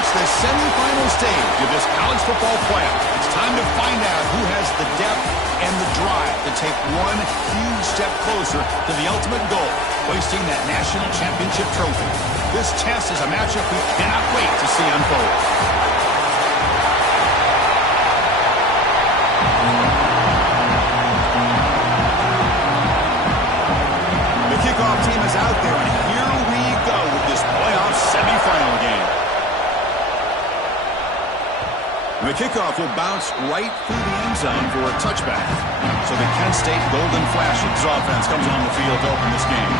reached the semifinal stage of this college football playoff. It's time to find out who has the depth and the drive to take one huge step closer to the ultimate goal, hoisting that national championship trophy. This test is a matchup we cannot wait to see unfold. The kickoff team is out there, and here we go with this playoff semifinal game. The kickoff will bounce right through the end zone for a touchback. So the Kent State Golden Flashes offense comes on the field to open this game.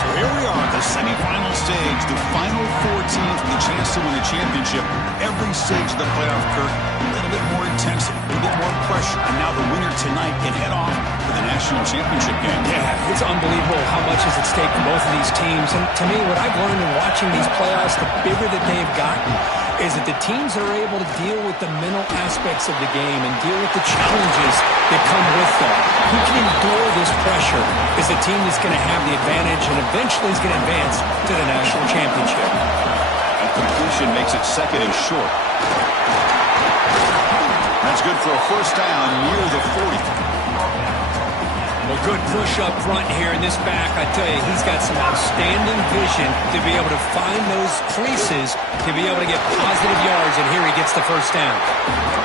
So here we are at the semifinal stage, the final four teams with a chance to win a championship. Every stage of the playoff, Kirk, a little bit more intensity, a little bit more pressure. And now the winner tonight can head off to the national championship game. Yeah, it's unbelievable how much is at stake for both of these teams. And to me, what I've learned in watching these playoffs, the bigger that they've gotten, is that the teams are able to deal with the mental aspects of the game and deal with the challenges that come with them. Who can endure this pressure is the team that's going to have the advantage and eventually is going to advance to the national championship. And completion makes it second and short. That's good for a first down near the 40. Well, good push up front here in this back. I tell you, he's got some outstanding vision to be able to find those creases, to be able to get positive yards, and here he gets the first down.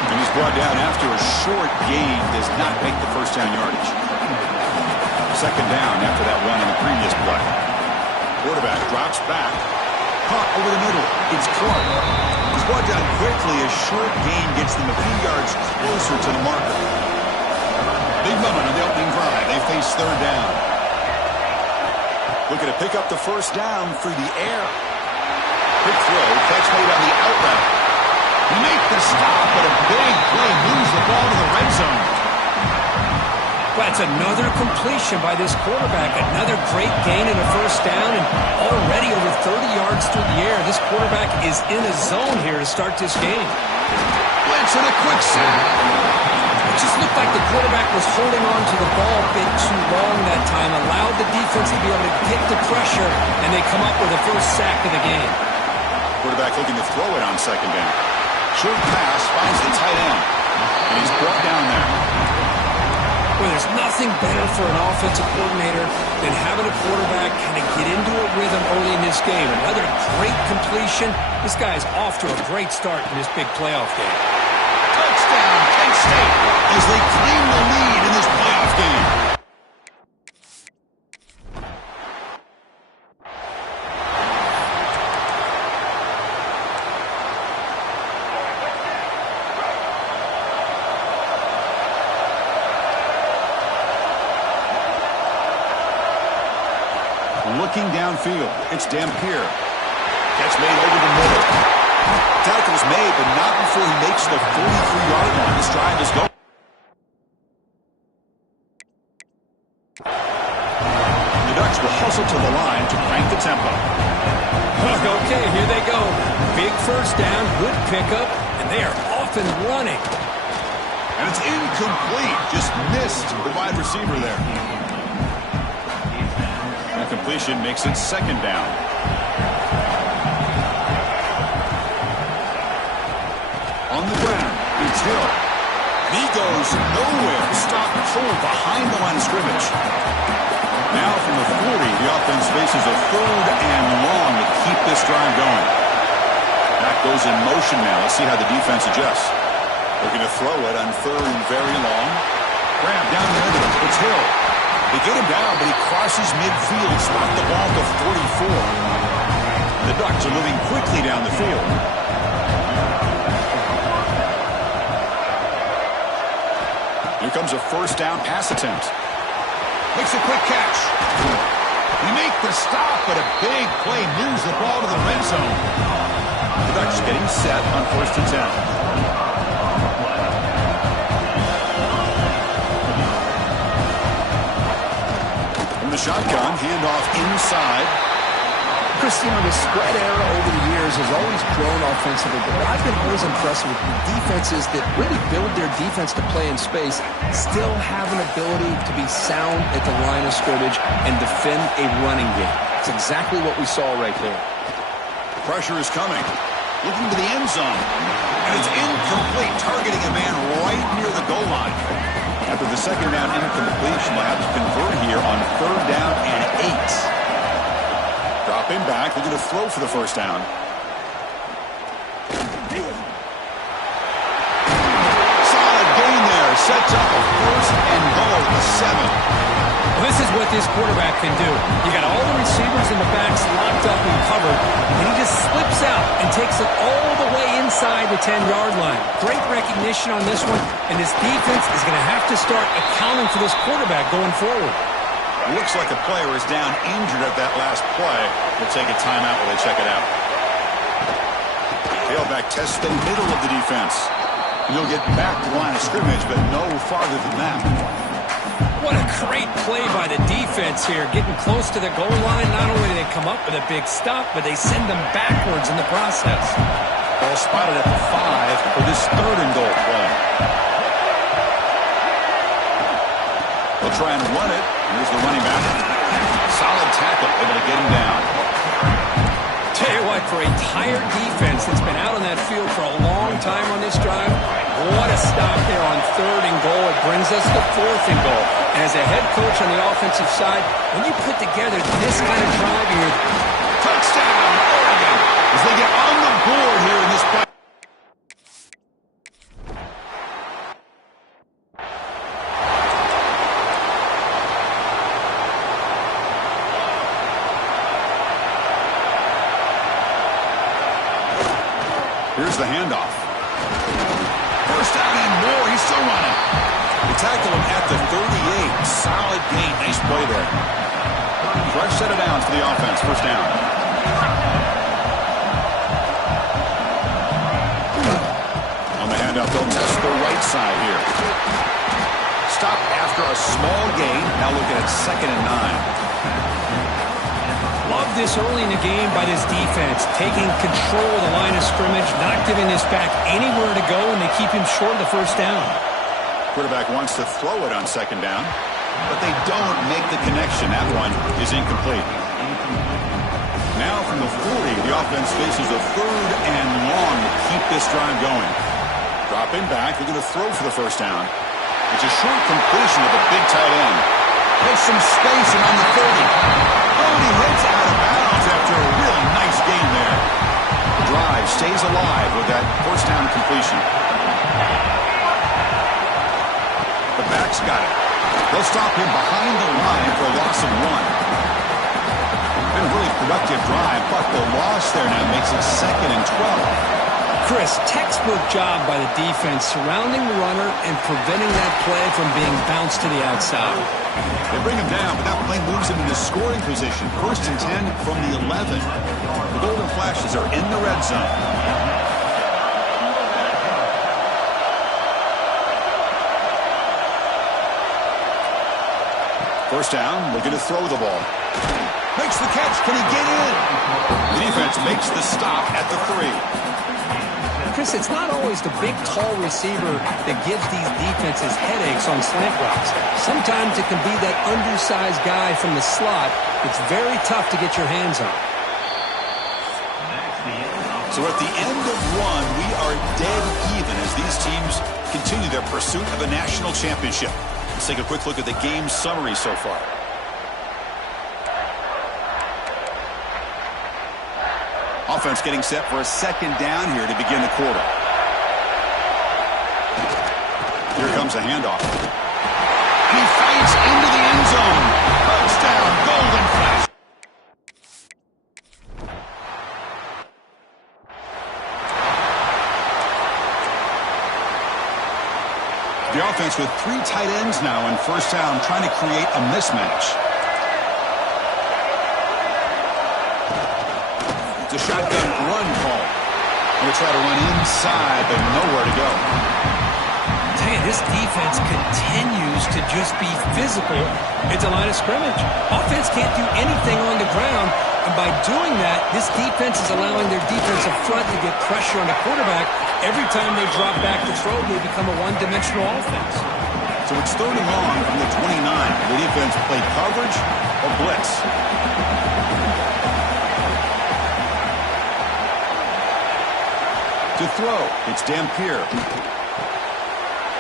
And he's brought down after a short gain, does not make the first down yardage. Second down after that run in the previous play. Quarterback drops back. Caught over the middle. It's Clark. He's brought down quickly. A short gain gets them a few yards closer to the marker. Big moment on the opening drive. They face third down. Looking to pick up the first down through the air. Quick throw. Catch made on the out route. He makes the stop, but a big play moves the ball to the red zone. That's another completion by this quarterback. Another great gain in a first down, and already over 30 yards through the air. This quarterback is in a zone here to start this game. Blitz and a quick sack. It just looked like the quarterback was holding on to the ball a bit too long that time, allowed the defense to be able to get the pressure, and they come up with the first sack of the game. Quarterback looking to throw it on second down. Short pass finds the tight end, and he's brought down there. Well, there's nothing better for an offensive coordinator than having a quarterback kind of get into a rhythm early in this game. Another great completion. This guy's off to a great start in this big playoff game. Touchdown, Kent State, as they claim the lead in this playoff game. Looking downfield, it's Dampier. Catch made over the middle. Tackle's made, but not before he makes the 43-yard line. This drive is going. The Ducks will hustle to the line to crank the tempo. Okay, here they go. Big first down, good pickup, and they are off and running. And it's incomplete. Just missed the wide receiver there. That completion makes it second down. On the ground, it's Hill. And he goes nowhere. Stopped cold behind the line of scrimmage. Now from the 40, the offense faces a third and long to keep this drive going. That goes in motion now. Let's see how the defense adjusts. Looking to throw it on third and very long. Grab down the middle. It's Hill. They get him down, but he crosses midfield. Spot the ball to 44. The Ducks are moving quickly down the field. Here comes a first down pass attempt. Makes a quick catch. We make the stop, but a big play moves the ball to the red zone. The Ducks getting set on first and 10. From the shotgun, handoff inside. Christian, the spread era over the years has always grown offensively, but I've been always impressed with the defenses that really build their defense to play in space, still have an ability to be sound at the line of scrimmage and defend a running game. It's exactly what we saw right there. Pressure is coming. looking to the end zone. And it's incomplete, targeting a man right near the goal line. After the second down incompletion, they'll have to convert here on 3rd down and 8. Dropping back, looking to throw for the first down. Solid gain there, sets up a 1st and goal at the 7. This is what this quarterback can do. You got all the receivers in the backs locked up and covered, and he just slips out and takes it all the way inside the 10-yard line. Great recognition on this one, and this defense is going to have to start accounting for this quarterback going forward. Looks like a player is down injured at that last play. We'll take a timeout while they check it out. Tailback tests the middle of the defense. You'll get back to the line of scrimmage, but no farther than that. What a great play by the defense here, getting close to the goal line. Not only do they come up with a big stop, but they send them backwards in the process. Ball spotted at the 5 for this 3rd and goal play. They'll try and run it. Here's the running back. Solid tackle, able to get him down. Tell you what, for a tired defense that's been out on that field for a long time on this drive, what a stop there on 3rd and goal. It brings us to 4th and goal. And as a head coach on the offensive side, when you put together this kind of drive, you're touchdown, Oregon, as they get on the board here in this play. Here's the handoff. 1st down and more. He's still running. They tackle him at the 38. Solid gain. Nice play there. Fresh set of downs for the offense. 1st down. On the handoff, they'll test the right side here. Stop after a small gain. Now looking at 2nd and 9. Love this early in the game by this defense, taking control of the line of scrimmage, not giving this back anywhere to go, and they keep him short of the 1st down. Quarterback wants to throw it on 2nd down, but they don't make the connection. That one is incomplete. Now from the 40, the offense faces a 3rd and long to keep this drive going. Dropping back, they're going to throw for the 1st down. It's a short completion of a big tight end. There's some space and on the 30. He heads out of bounds after a really nice game there. The drive stays alive with that 1st down completion. The back's got it. They'll stop him behind the line for a loss of 1. Been a really productive drive, but the loss there now makes it 2nd and 12. Chris, textbook job by the defense surrounding the runner and preventing that play from being bounced to the outside. They bring him down, but that play moves him into scoring position. 1st and 10 from the 11. The Golden Flashes are in the red zone. First down, looking to throw the ball. Makes the catch. Can he get in? The defense makes the stop at the 3. Chris, it's not always the big, tall receiver that gives these defenses headaches on slant routes. Sometimes it can be that undersized guy from the slot that's very tough to get your hands on. So at the end of 1, we are dead even as these teams continue their pursuit of a national championship. Let's take a quick look at the game summary so far. Offense getting set for a 2nd down here to begin the quarter. Here comes the handoff. And he fights into the end zone. Touchdown, Golden Flash. The offense with 3 tight ends now in 1st down, trying to create a mismatch. It's a shotgun run call. They'll try to run inside, but nowhere to go. Tell you, this defense continues to just be physical at the line of scrimmage. Offense can't do anything on the ground, and by doing that, this defense is allowing their defensive front to get pressure on the quarterback. Every time they drop back to throw, they become a one-dimensional offense. So it's 3rd and long from the 29. The defense played coverage or blitz. To throw, it's Dampier.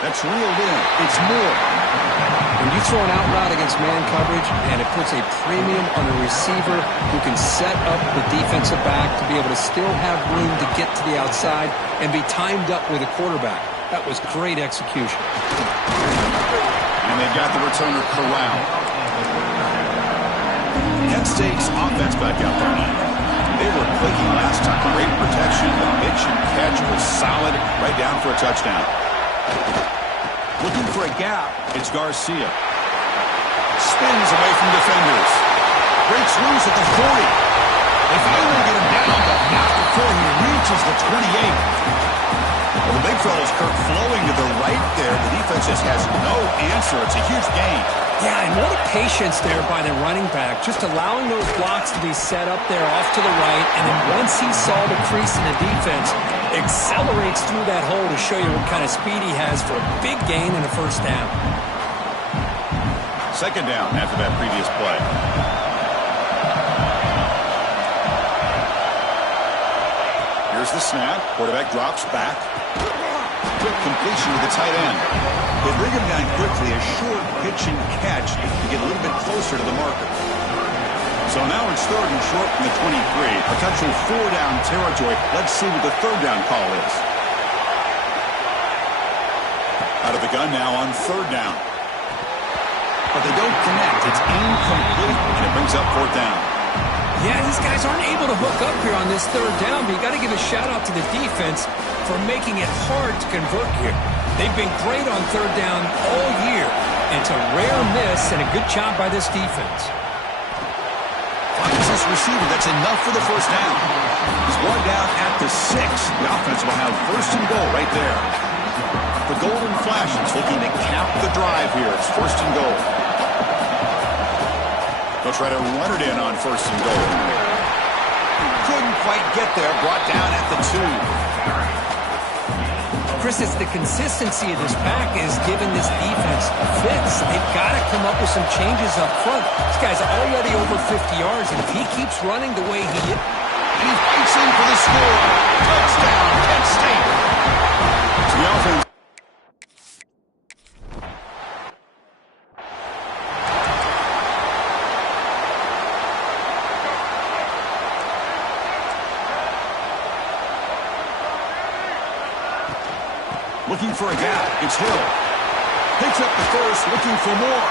That's reeled in. It's Moore. When you throw an out route against man coverage, and it puts a premium on a receiver who can set up the defensive back to be able to still have room to get to the outside and be timed up with a quarterback. That was great execution. And they've got the returner corralled. Penn State's offense back out there now. They were clicking last time. Great protection. The pitch and catch was solid. Right down for a touchdown. Looking for a gap. It's Garcia. Spins away from defenders. Breaks loose at the 40. They finally get him down, but not before he reaches the 28. Well, the big fella's Kirk flowing to the right there. The defense just has no answer. It's a huge gain. Yeah, and what a patience there by the running back, just allowing those blocks to be set up there off to the right, and then once he saw the crease in the defense, accelerates through that hole to show you what kind of speed he has for a big gain and a first down. Second down after that previous play. Here's the snap. Quarterback drops back. Quick completion to the tight end. They bring him down quickly, a short pitch and catch to get a little bit closer to the marker. So now it's third and short from the 23. Potential four-down territory. Let's see what the third down call is. Out of the gun now on third down. But they don't connect. It's incomplete, and it brings up fourth down. Yeah, these guys aren't able to hook up here on this third down, but you got to give a shout-out to the defense for making it hard to convert here. They've been great on third down all year. It's a rare miss and a good job by this defense. Finds this receiver. That's enough for the first down. He's brought down at the 6. The offense will have first and goal right there. The Golden Flashes looking to cap the drive here. It's first and goal. They'll try to run it in on first and goal. Couldn't quite get there. Brought down at the 2. Chris, it's the consistency of this pack is giving this defense a fix. They've got to come up with some changes up front. This guy's already over 50 yards, and if he keeps running the way he is... And he fights in for the score. Touchdown, Penn State. To the offense. Looking for a gap. It's Hill. Picks up the first, looking for more.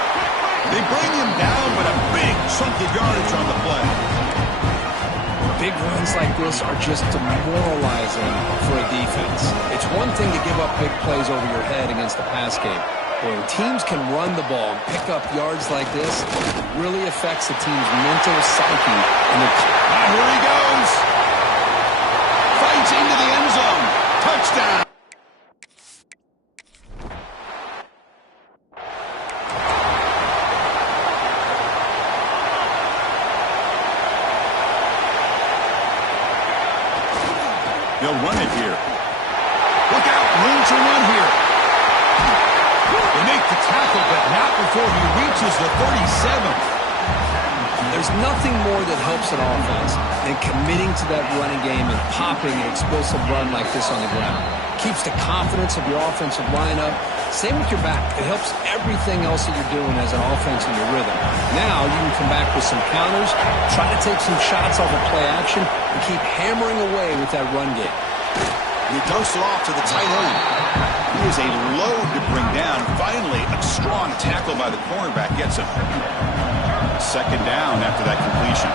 They bring him down, but a big chunk of yardage on the play. Big runs like this are just demoralizing for a defense. It's one thing to give up big plays over your head against the pass game. When teams can run the ball and pick up yards like this, it really affects the team's mental psyche. Here he goes. Fights into the end zone. Touchdown. They'll run it here. Look out, room to run here. They make the tackle, but not before he reaches the 37. There's nothing more that helps an offense than committing to that running game and popping an explosive run like this on the ground. Keeps the confidence of your offensive lineup. Same with your back. It helps everything else that you're doing as an offense in your rhythm. Now you can come back with some counters, try to take some shots off of play action, and keep hammering away with that run game. He dumps it off to the tight end. He is a load to bring down. Finally, a strong tackle by the cornerback gets him. Second down after that completion.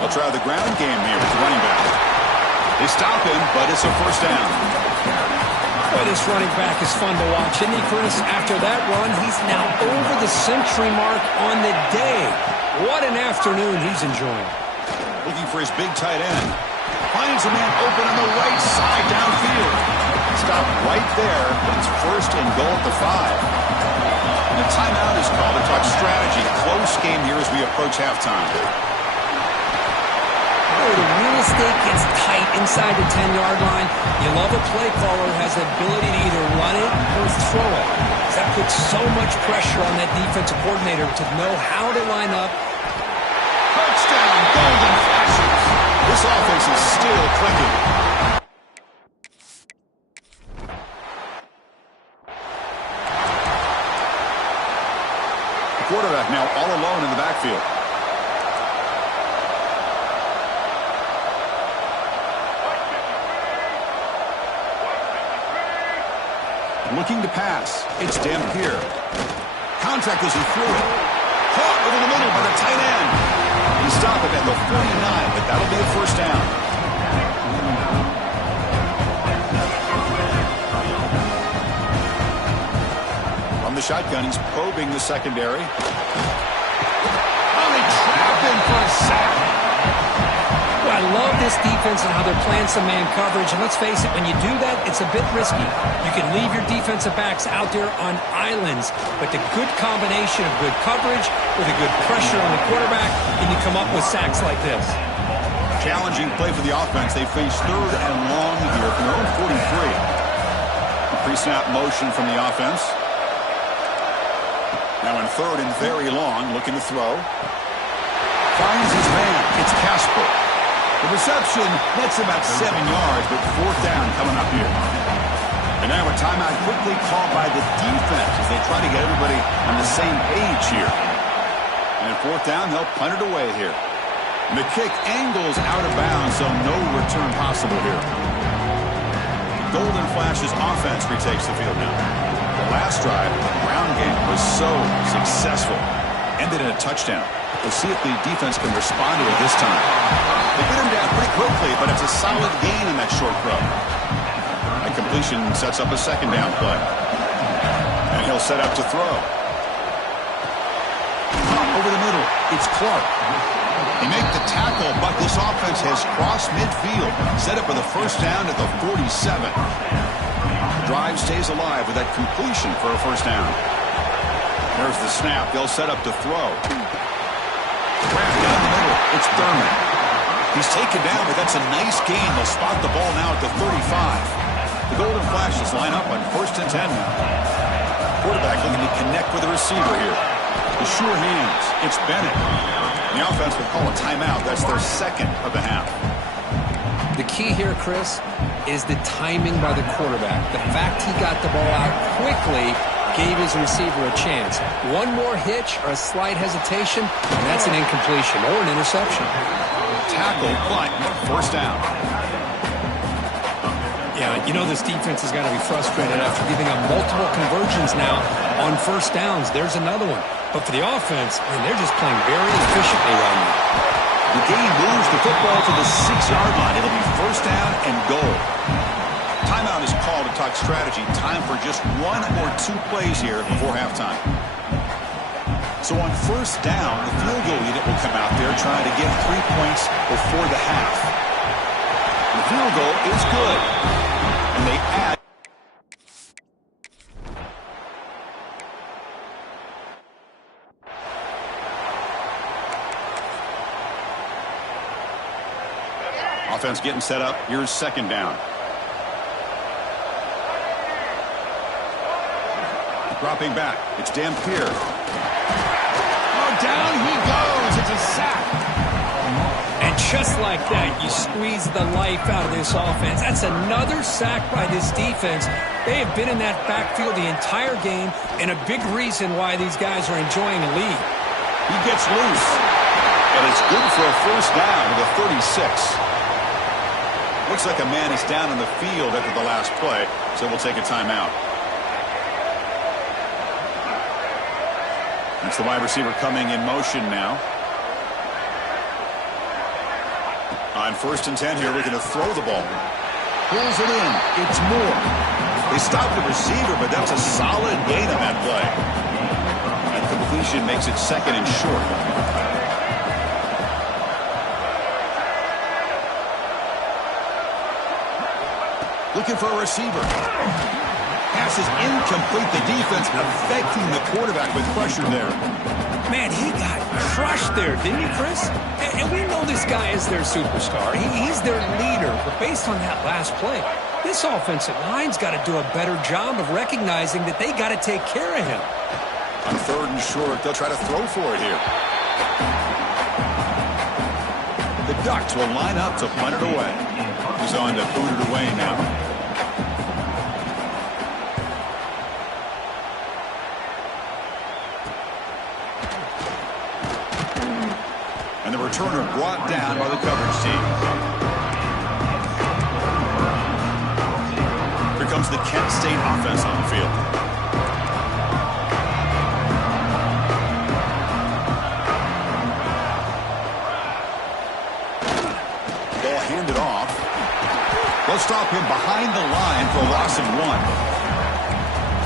They'll try the ground game here with the running back. They stop him, but it's a first down. Boy, this running back is fun to watch, isn't he, Chris? After that run, he's now over the century mark on the day. What an afternoon he's enjoying. Looking for his big tight end. Finds a man open on the right side downfield. Stop right there, but it's first and goal at the 5. And the timeout is called to talk strategy. Close game here as we approach halftime. Oh, the real estate gets tight inside the 10-yard line. You love a play caller who has the ability to either run it or throw it. That puts so much pressure on that defensive coordinator to know how to line up. Touchdown, Golden Flashes. This offense is still clicking. Looking to pass. It's Dampier. Contact as he threw it. Caught over the middle by the tight end. He stopped it at the 49, but that'll be a first down. From the shotgun, he's probing the secondary. Oh, they trap him for a sack. Well, I love this defense and how they're playing some man coverage. And let's face it, when you do that, it's a bit risky. You can leave your defensive backs out there on islands, but the good combination of good coverage with a good pressure on the quarterback, and you come up with sacks like this. Challenging play for the offense. They face 3rd and long here from their own 43. Pre-snap motion from the offense. Now in 3rd and very long, looking to throw. Finds his man. It's Casper. The reception nets about 7 yards, but 4th down coming up here. And now a timeout quickly called by the defense as they try to get everybody on the same page here. And 4th down, they'll punt it away here. And the kick angles out of bounds, so no return possible here. Golden Flash's offense retakes the field now. The last drive, the ground game was so successful. Ended in a touchdown. We'll see if the defense can respond to it this time. They get him down pretty quickly, but it's a solid gain in that short throw. That completion sets up a 2nd down play. And he'll set up to throw. Over the middle, it's Clark. They make the tackle, but this offense has crossed midfield. Set up for the first down at the 47. The drive stays alive with that completion for a first down. There's the snap. They'll set up to throw. Wrapped down the middle. It's Thurman. He's taken down, but that's a nice gain. They'll spot the ball now at the 35. The Golden Flashes line up on 1st and 10 now. Quarterback looking to connect with the receiver here. The sure hands. It's Bennett. The offense will call a timeout. That's their 2nd of the half. The key here, Chris, is the timing by the quarterback. The fact he got the ball out quickly gave his receiver a chance. One more hitch or a slight hesitation, and that's an incompletion or an interception. Tackle, but 1st down. Yeah, you know this defense has got to be frustrated after giving up multiple conversions now on 1st downs. There's another one. But for the offense, man, they're just playing very efficiently right now. The game moves the football to the 6-yard line. It'll be 1st down and goal. Timeout is called to talk strategy. Time for just 1 or 2 plays here before halftime. So on 1st down, the field goal unit will come out there trying to get 3 points before the half. The field goal is good. And they add. Offense getting set up. Here's 2nd down. Dropping back. It's Dampier. Oh, down he goes. It's a sack. And just like that, you squeeze the life out of this offense. That's another sack by this defense. They have been in that backfield the entire game, and a big reason why these guys are enjoying a lead. He gets loose. And it's good for a 1st down to the 36. Looks like a man is down in the field after the last play, so we'll take a timeout. It's the wide receiver coming in motion now. On 1st and 10 here, looking to throw the ball. Pulls it in. It's Moore. They stop the receiver, but that's a solid gain on that play. And completion makes it 2nd and short. Looking for a receiver. Pass is incomplete. The defense affecting the quarterback with pressure there. Man, he got crushed there, didn't he, Chris? And we know this guy is their superstar. He's their leader. But based on that last play, this offensive line's got to do a better job of recognizing that they got to take care of him. On 3rd and short, they'll try to throw for it here. The Ducks will line up to punt it away. He's on to boot it away now. And the returner brought down by the coverage team. Here comes brings the Kent State offense on the field. Ball handed off. They'll stop him behind the line for a loss of 1.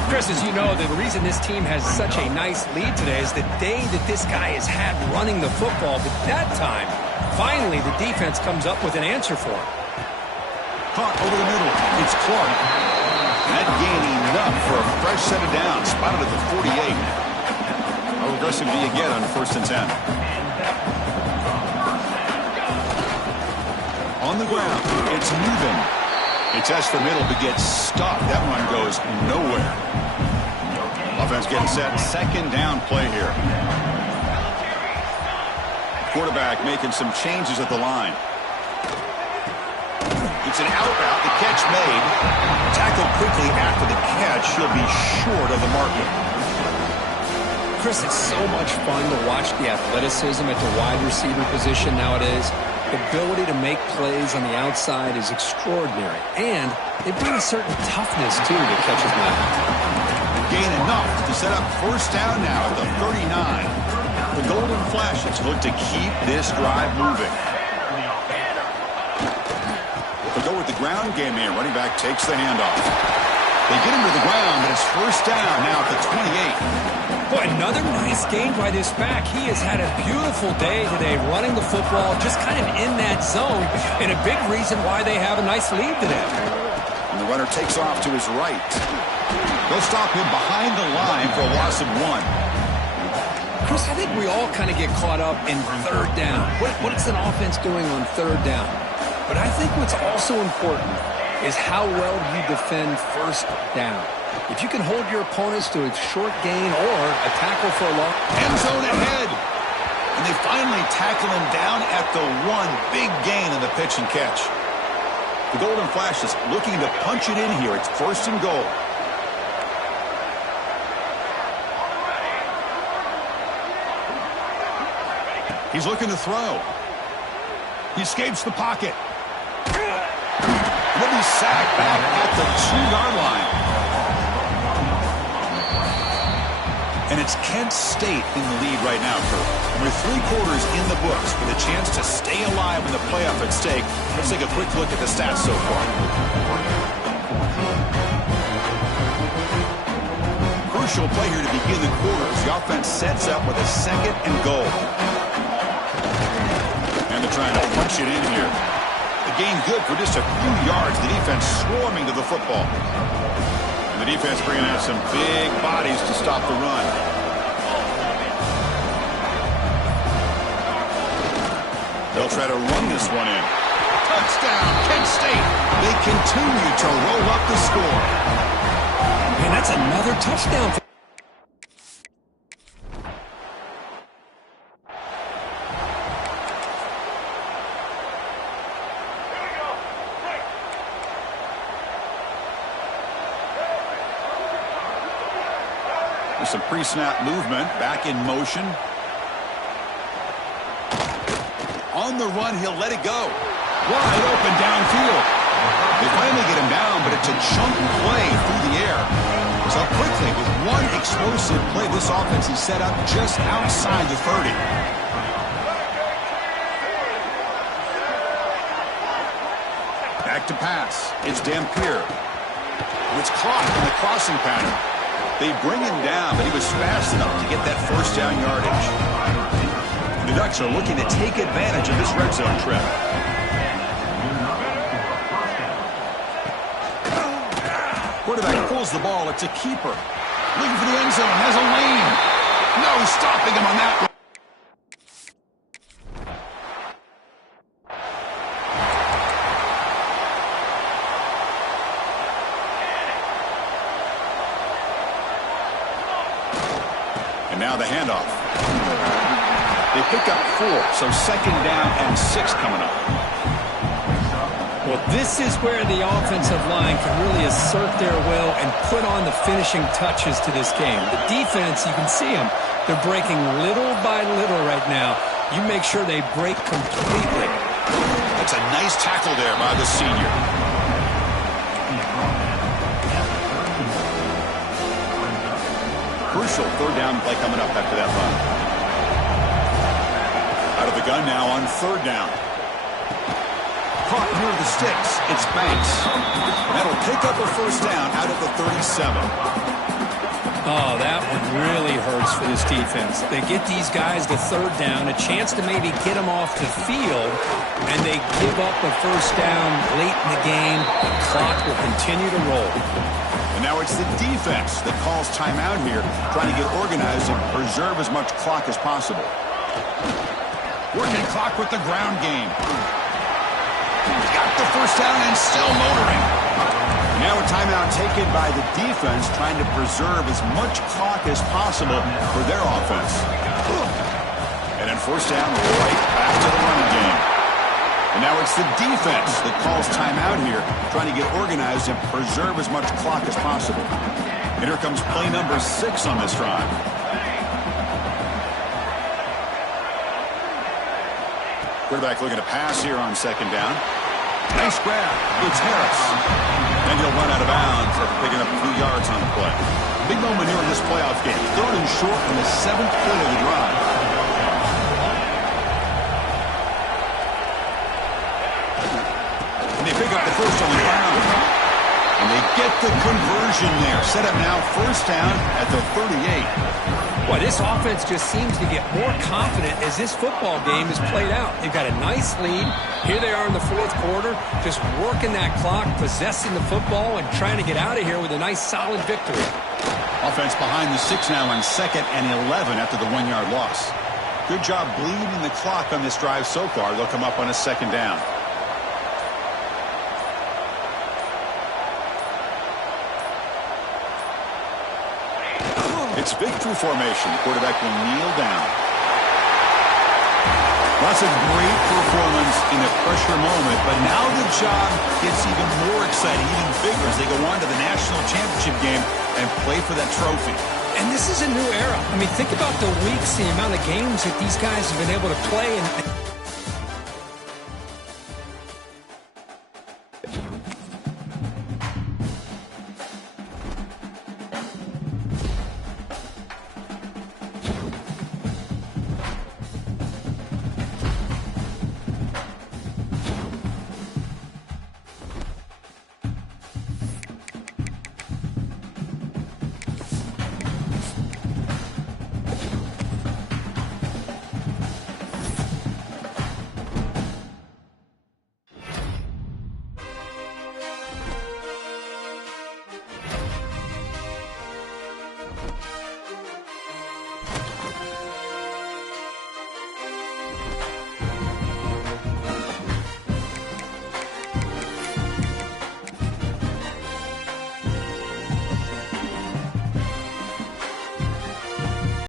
Chris, as you know, the reason this team has such a nice lead today is the day that this guy has had running the football. But that time, finally, the defense comes up with an answer for him. Caught over the middle. It's Clark. That gain enough for a fresh set of downs. Spotted at the 48. How aggressive do you get on 1st and 10? On the ground, it's moving. He tests the middle, but gets stuck. That one goes nowhere. Offense getting set. 2nd down play here. Quarterback making some changes at the line. It's an out route. The catch made. Tackled quickly after the catch. He'll be short of the marker. Chris, it's so much fun to watch the athleticism at the wide receiver position nowadays. The ability to make plays on the outside is extraordinary. And they bring a certain toughness, too, to catches man. Gain enough to set up 1st down now at the 39. The Golden Flashes look to keep this drive moving. They'll go with the ground game here. Running back takes the handoff. They get him to the ground, but it's 1st down now at the 28. Boy, another nice game by this back. He has had a beautiful day today running the football, just kind of in that zone, and a big reason why they have a nice lead today. And the runner takes off to his right. They'll stop him behind the line for a loss of 1. Chris, I think we all kind of get caught up in 3rd down. What's an offense doing on 3rd down? But I think what's also important is how well you defend 1st down. If you can hold your opponents to a short gain or a tackle for a loss. End zone ahead. And they finally tackle him down at the 1. Big gain in the pitch and catch. The Golden Flashes looking to punch it in here. It's 1st and goal. He's looking to throw. He escapes the pocket. He'll be sacked back at the 2-yard line. And it's Kent State in the lead right now, Kurt. We're 3 quarters in the books with a chance to stay alive in the playoff at stake. Let's take a quick look at the stats so far. Crucial play here to begin the quarters. The offense sets up with a 2nd and goal. And they're trying to punch it in here. The gain good for just a few yards. The defense swarming to the football. And the defense bringing out some big bodies to stop the run. They'll try to run this one in. Touchdown, Kent State. They continue to roll up the score. And that's another touchdown. There's some pre-snap movement. Back in motion. On the run, he'll let it go. Wide open downfield. They finally get him down, but it's a chunk play through the air. So quickly, with one explosive play, this offense is set up just outside the 30. Back to pass. It's Dampier. It's caught in the crossing pattern. They bring him down, but he was fast enough to get that 1st down yardage. The Ducks are looking to take advantage of this red zone trip. Quarterback pulls the ball. It's a keeper. Looking for the end zone. Has a lane. No stopping him on that one. And now the handoff. They pick up 4, so 2nd down and 6 coming up. Well, this is where the offensive line can really assert their will and put on the finishing touches to this game. The defense, you can see them. They're breaking little by little right now. You make sure they break completely. That's a nice tackle there by the senior. crucial third down play coming up after that run. Out of the gun now on third down. Caught near the sticks. It's Banks. That'll pick up a first down out of the 37. Oh, that one really hurts for this defense. They get these guys the third down, a chance to maybe get them off the field, and they give up a first down late in the game. The clock will continue to roll. And now it's the defense that calls timeout here, trying to get organized and preserve as much clock as possible. Working clock with the ground game. Got the first down and still motoring. Now a timeout taken by the defense, trying to preserve as much clock as possible for their offense. And then first down, right back to the running game. And now it's the defense that calls timeout here, trying to get organized and preserve as much clock as possible. And here comes play number 6 on this drive. Quarterback looking to pass here on second down. Nice grab. It's Harris. Then he'll run out of bounds after picking up a few yards on the play. Big moment here in this playoff game. Third and short on the 7th play of the drive. And they pick up the first on the ground. And they get the conversion there. Set up now first down at the 38. Boy, this offense just seems to get more confident as this football game is played out. They've got a nice lead. Here they are in the fourth quarter, just working that clock, possessing the football, and trying to get out of here with a nice, solid victory. Offense behind the 6 now on 2nd and 11 after the 1-yard loss. Good job bleeding the clock on this drive so far. They'll come up on a second down. It's victory formation. The quarterback will kneel down. That's a great performance in a pressure moment, but now the job gets even more exciting, even bigger as they go on to the national championship game and play for that trophy. And this is a new era. I mean, think about the weeks, the amount of games that these guys have been able to play, and